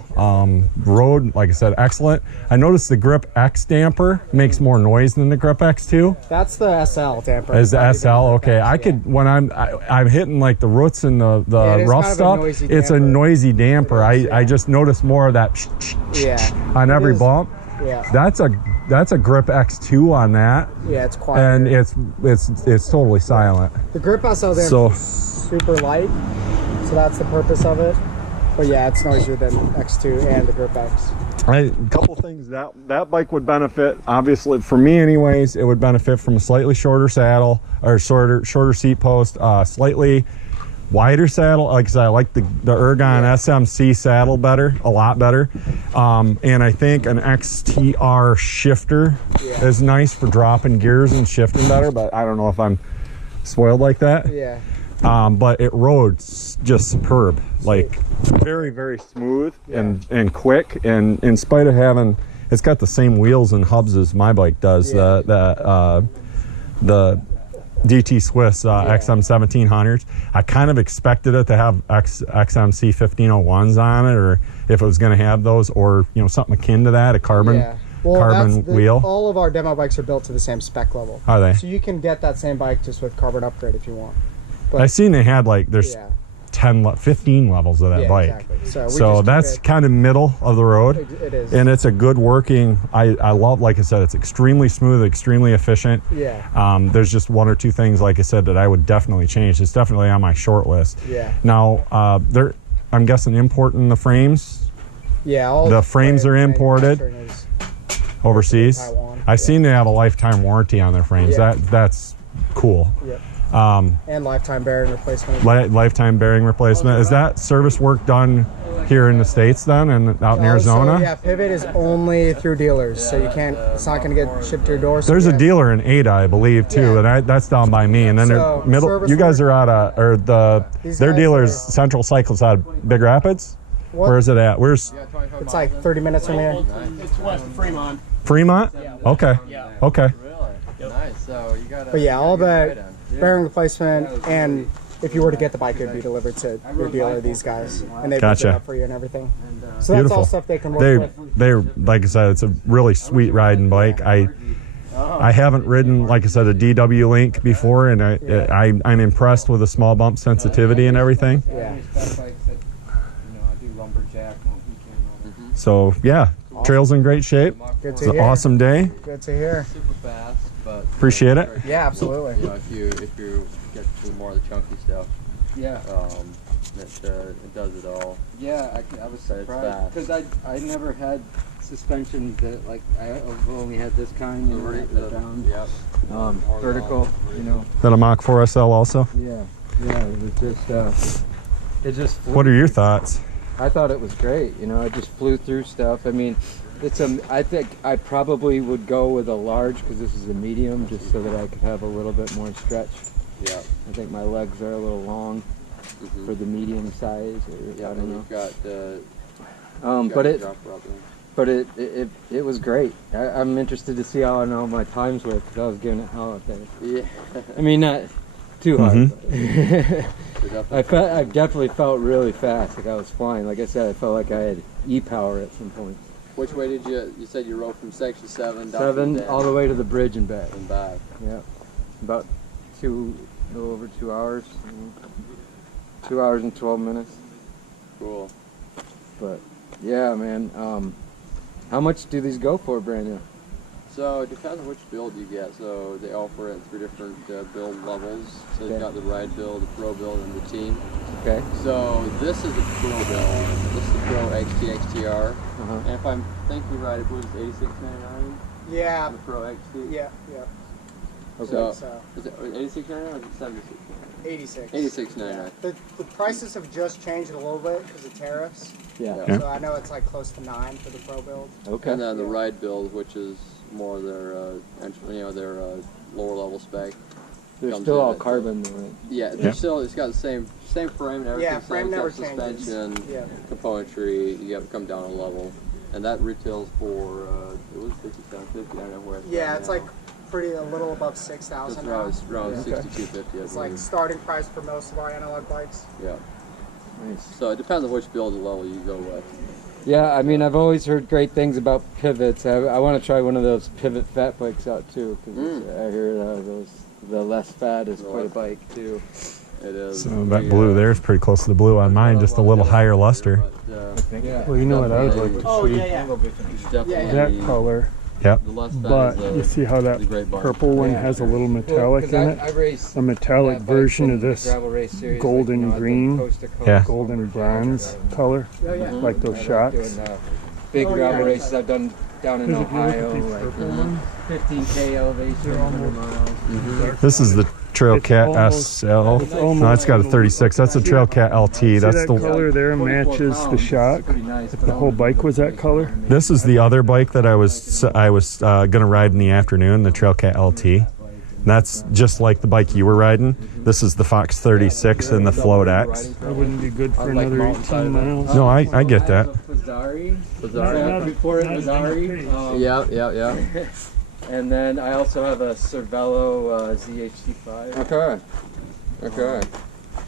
Road, like I said, excellent. I noticed the Grip X damper makes more noise than the Grip X2. That's the SL damper. Is the SL? Okay. I could, when I'm hitting like the roots and the rough stuff, it's a noisy damper. I just noticed more of that on every bump. That's a Grip X2 on that. It's quiet. And it's totally silent. The Grip SL damper. So super light, so that's the purpose of it. But yeah, it's noisier than X2 and the Grip X. A couple things that bike would benefit, obviously for me anyways, it would benefit from a slightly shorter saddle or shorter seat post, slightly wider saddle. Like I said, I like the Ergon SMC saddle better, a lot better. And I think an XTR shifter is nice for dropping gears and shifting better, but I don't know if I'm spoiled like that. Yeah. But it rode just superb, like very, very smooth and quick. And in spite of having, it's got the same wheels and hubs as my bike does. The DT Swiss XM 1700s. I kind of expected it to have XMC 1501s on it, or if it was going to have those, or something akin to that, a carbon. Wheel. All of our demo bikes are built to the same spec level. Are they? So you can get that same bike just with carbon upgrade if you want. But, I seen they had there's 15 levels of that bike. Exactly. So that's kind of middle of the road. It is. And it's a good working, I love, like I said, it's extremely smooth, extremely efficient. Yeah. There's just one or two things, like I said, that I would definitely change. It's definitely on my short list. Yeah. Now, I'm guessing importing the frames. Yeah. All the frames are imported overseas. Taiwan. I've seen they have a lifetime warranty on their frames. Yeah. That's cool. Yep. And lifetime bearing replacement. Lifetime bearing replacement. Is that service work done here in the States then, and out in Arizona? So, yeah, Pivot is only through dealers, so you can't. It's not going to get shipped to your door. So there's a dealer in Ada, I believe, too, and that's down by me. And then you guys are out of, or their dealers, Central Cycles, out of Big Rapids. What? Where is it at? Where's? It's like 30 minutes from here. It's west of Fremont. Fremont? Okay. Yeah. Okay. Really? Nice. So you got. But yeah, all the bearing replacement, and if you were to get the bike, it would be delivered to your dealer, these guys, and they put it up for you and everything. So that's all stuff they can work with. They're like I said, it's a really sweet riding bike. I haven't ridden, like I said, a DW Link before, and I'm impressed with the small bump sensitivity and everything. Yeah. So yeah, trail's in great shape. Good to It's an awesome day. Good to hear. Super fast, but Appreciate it. Yeah, absolutely. if you get to more of the chunky stuff, it does it all. Yeah, I was surprised because I never had suspensions that I've only had this kind, down, vertical, Then a Mach 4 SL also. Yeah, it was just flew. What are your thoughts? I thought it was great. It just flew through stuff. I mean, I think I probably would go with a large because this is a medium, just so that I could have a little bit more stretch. Yeah. I think my legs are a little long for the medium size. I don't know. But it was great. I'm interested to see how I know my times were because I was giving it hell out there. Yeah. I mean, not too hard. I definitely felt really fast. Like I was flying. Like I said, I felt like I had e-power at some point. Which way did you said you rode from section 7 down 7 all the way to the bridge and back. Yeah. About a little over 2 hours. 2 hours and 12 minutes. Cool. But yeah, man. How much do these go for brand new? So it depends on which build you get. So they offer it in 3 different build levels. So they've got the ride build, the pro build, and the team. Okay. So this is the pro build. This is the pro XT XTR. And if I'm thinking right, it was $86.99. Yeah. The pro XT. Yeah. Okay. So is it $86.99 or is it $76? 86. $86.99. The prices have just changed a little bit because of tariffs. Yeah. So I know it's like close to 9 for the pro build. Okay. And then the ride build, which is more their their lower level spec. They're still all carbon, though, right? Yeah, they're still. It's got the same frame and everything. Yeah, frame never changes. Suspension, componentry. You have to come down a level, and that retails for it was $57.50. I don't know where. It's like a little above 6,000. It's around $62.50. It's like starting price for most of our analog bikes. Yeah. Nice. So it depends on which build level you go with. Yeah, I mean, I've always heard great things about pivots. I want to try one of those pivot fat bikes out too, because I hear the less fat is quite a bike too. It is. So that blue there is pretty close to the blue on mine, just a little higher luster. Well, you know what I would like to see? Yeah. That color. Yep. The less fat But is you see how that the great bark. purple one has a little metallic in it? A metallic version of this golden green, Yeah. golden bronze color, like those shocks. Big gravel races I've done down in Because if you look at Ohio, these like purple ones, 15K elevation, 100 miles. This is the Trail It's Cat almost- SL. it's No, almost- it's got a 36. That's a Trail Cat LT. see That's that the. color there matches the shock. If the whole bike was that color, This is the other bike that I was gonna ride in the afternoon, the Trail Cat LT. That's just like the bike you were riding. This is the Fox 36 and the Float X. that wouldn't be good for another 18 miles. No, I get that. Bizarre. Before it was Ari. Yeah. And then I also have a Cervelo ZHT5. Okay.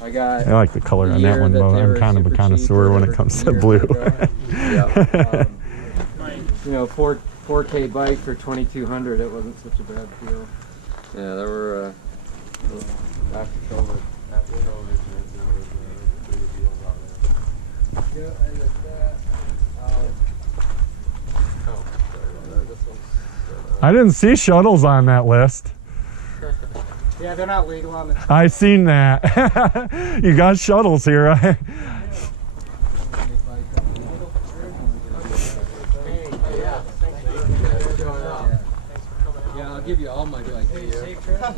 I got. I like the color on that year one, that but they I'm were kind of a super connoisseur cheap, when it whatever, comes to year blue. ago. Yeah. You know, 4K bike for 2,200. It wasn't such a bad deal. Yeah, there were after COVID, there was pretty good deals out there. Yeah, I got that. Oh, sorry about that. This one's I didn't see shuttles on that list. Yeah, they're not legal on the. I seen that. You got shuttles here, right? Yeah, I'll give you all my bike here. Safe trip. Yeah, for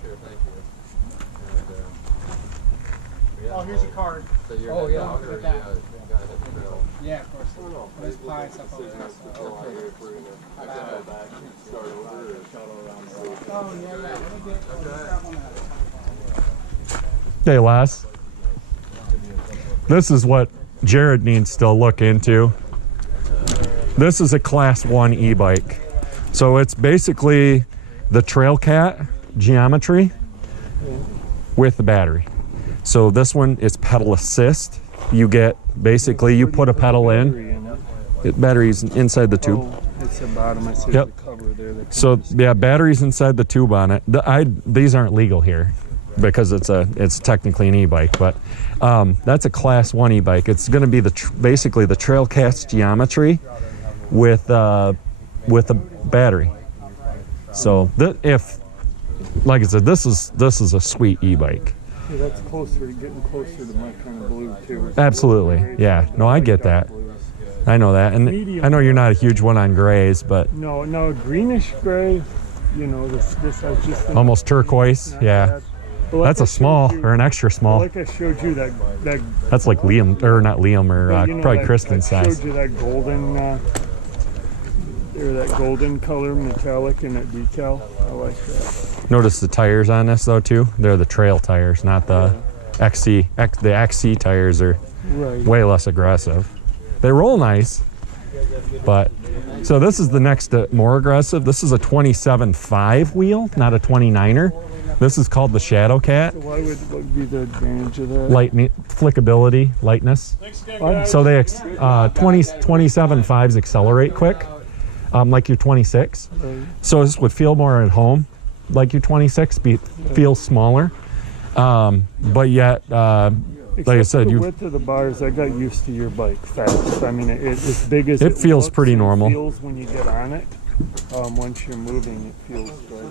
sure. Thank you. And, Oh, here's your card. so you're Oh, yeah, dog or with you that. gotta hit the trail. Yeah, of course. There's pie and stuff over there. Oh, yeah. Hey, Les. This is what Jared needs to look into. This is a Class 1 e-bike. So it's basically the Trail Cat geometry with the battery. So this one is pedal assist. You get, basically, you put a pedal in. Battery's inside the tube. Oh, it's the bottom. I see Yep. the cover there. So yeah, batteries inside the tube on it. These aren't legal here because it's technically an e-bike, but that's a Class 1 e-bike. It's going to be basically the Trail Cat's geometry with a battery. So like I said, this is a sweet e-bike. Yeah, that's getting closer to my kind of blue too. Absolutely, yeah. No, I get that. I know that, and I know you're not a huge one on grays, but No, greenish gray. You know, this I was just almost turquoise. Yeah, Well, that's like a I small showed you- or an extra small. Like I showed you that That's like Liam, or not Liam, or you know, probably that- Kristen's I size. showed you that golden, or that golden color metallic in that decal. I like that. Notice the tires on this though too. They're the trail tires, not the XC. The XC tires are Right. way less aggressive. They roll nice, but so this is the next more aggressive. This is a 27.5 wheel, not a 29er. This is called the Shadow Cat. So what would be the advantage of that? Flickability, lightness. So they 27.5s accelerate quick, like your 26. Right. So this would feel more at home, like your 26 feels smaller, but yet, like I said, the width of the bars, I got used to your bike fast. I mean, as big as It feels looks, pretty normal. It feels when you get on it. Once you're moving, it feels good.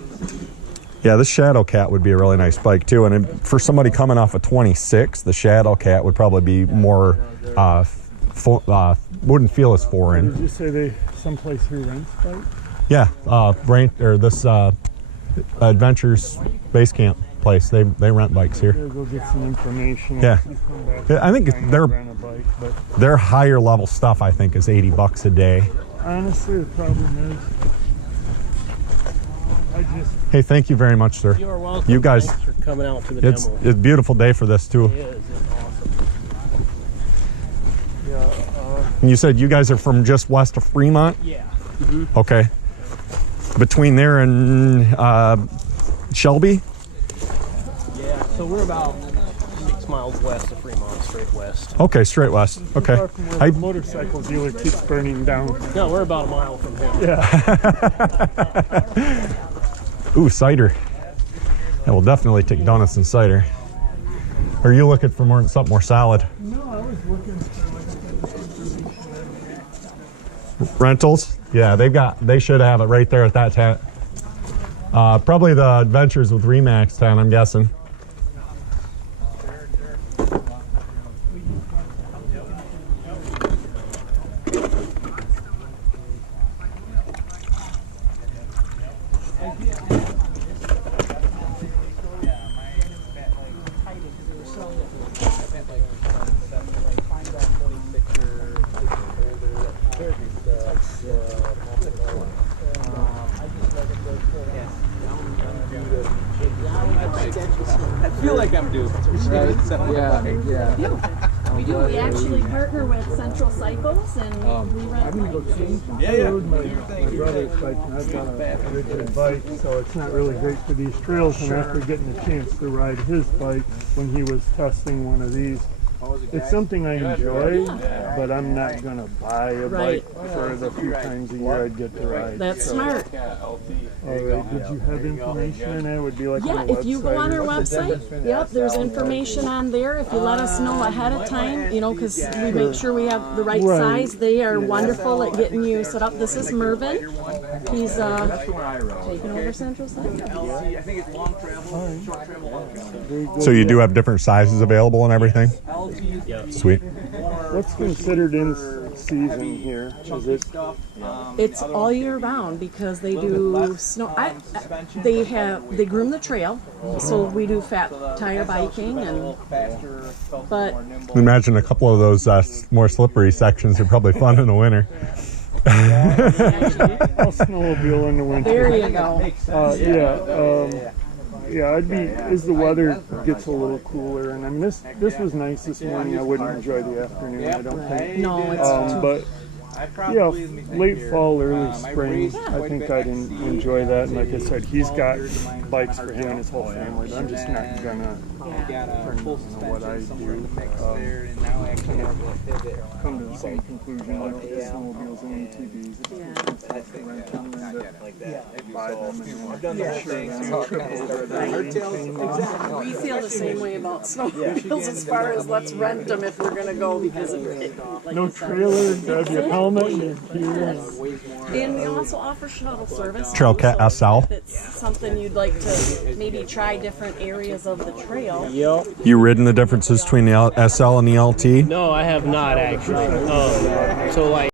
Yeah, this Shadow Cat would be a really nice bike too. And for somebody coming off a 26, the Shadow Cat would probably be more, wouldn't feel as foreign. Did you say they someplace who rents bikes? Yeah, this Adventures Base Camp place. They rent bikes here. Yeah, go get some information. Yeah. You come back Yeah, I think and they're- rent a bike, but Their higher level stuff, I think, is $80 a day. honestly, the problem is, Hey, thank you very much, sir. You're welcome. You guys, Thanks for coming out to the it's demo. a beautiful day for this too. It is. It's awesome. yeah, And you said you guys are from just west of Fremont? Yeah. Okay. Between there and Shelby? Yeah. So we're about 6 miles west of Fremont, straight west. Okay, straight west. Okay. far from where the motorcycle dealer keeps burning down. No, we're about a mile from him. Yeah. Ooh, cider. Yeah, we'll definitely take donuts and cider. Or are you looking for something more solid? No, I was looking for like Rentals? Yeah, they should have it right there at that tent. Probably the Adventures with Remax tent, I'm guessing. I feel like I'm due. Yeah. We do. We actually partner with Central Cycles and we rent bikes. My brother's bike, and I've got a rigid bike, so it's not really great for these trails. And after getting a chance to ride his bike when he was testing one of these, it's something I enjoy, but I'm not gonna buy a bike for the few times a year I'd get to ride. That's smart. All right, did you have information on that? Would be like on a if you go on our website, yep, there's information on there. If you let us know ahead of time, you know, because we make sure we have the right size. They are wonderful at getting you set up. This is Mervin. He's taking over Central Cycles. I think it's long travel, short travel, long travel. So you do have different sizes available and everything? Sweet. What's considered in season here? Is it? It's all year round because they do snow. They groom the trail, so we do fat tire biking and. But Imagine a couple of those more slippery sections are probably fun in the winter. I'll snowmobile in the winter. there you go. Yeah, I'd be as the weather gets a little cooler, and I mean this was nice this morning. I wouldn't enjoy the afternoon, I don't think. No, it's but yeah, late fall, early spring, I think I'd enjoy that. And like I said, he's got bikes for him and his whole family, but I'm just not gonna what I do. Come to the same conclusion like the snowmobiles and ATVs. It's just to rent them and to buy them and we feel the same way about snowmobiles as far as let's rent them if we're gonna go because like no trailer, grab your helmet and your gear. And we also offer shuttle service. Trail Cat SL. If it's something you'd like to maybe try different areas of the trail. Yep. You ridden the differences between the SL and the LT? No, I have not actually. So like.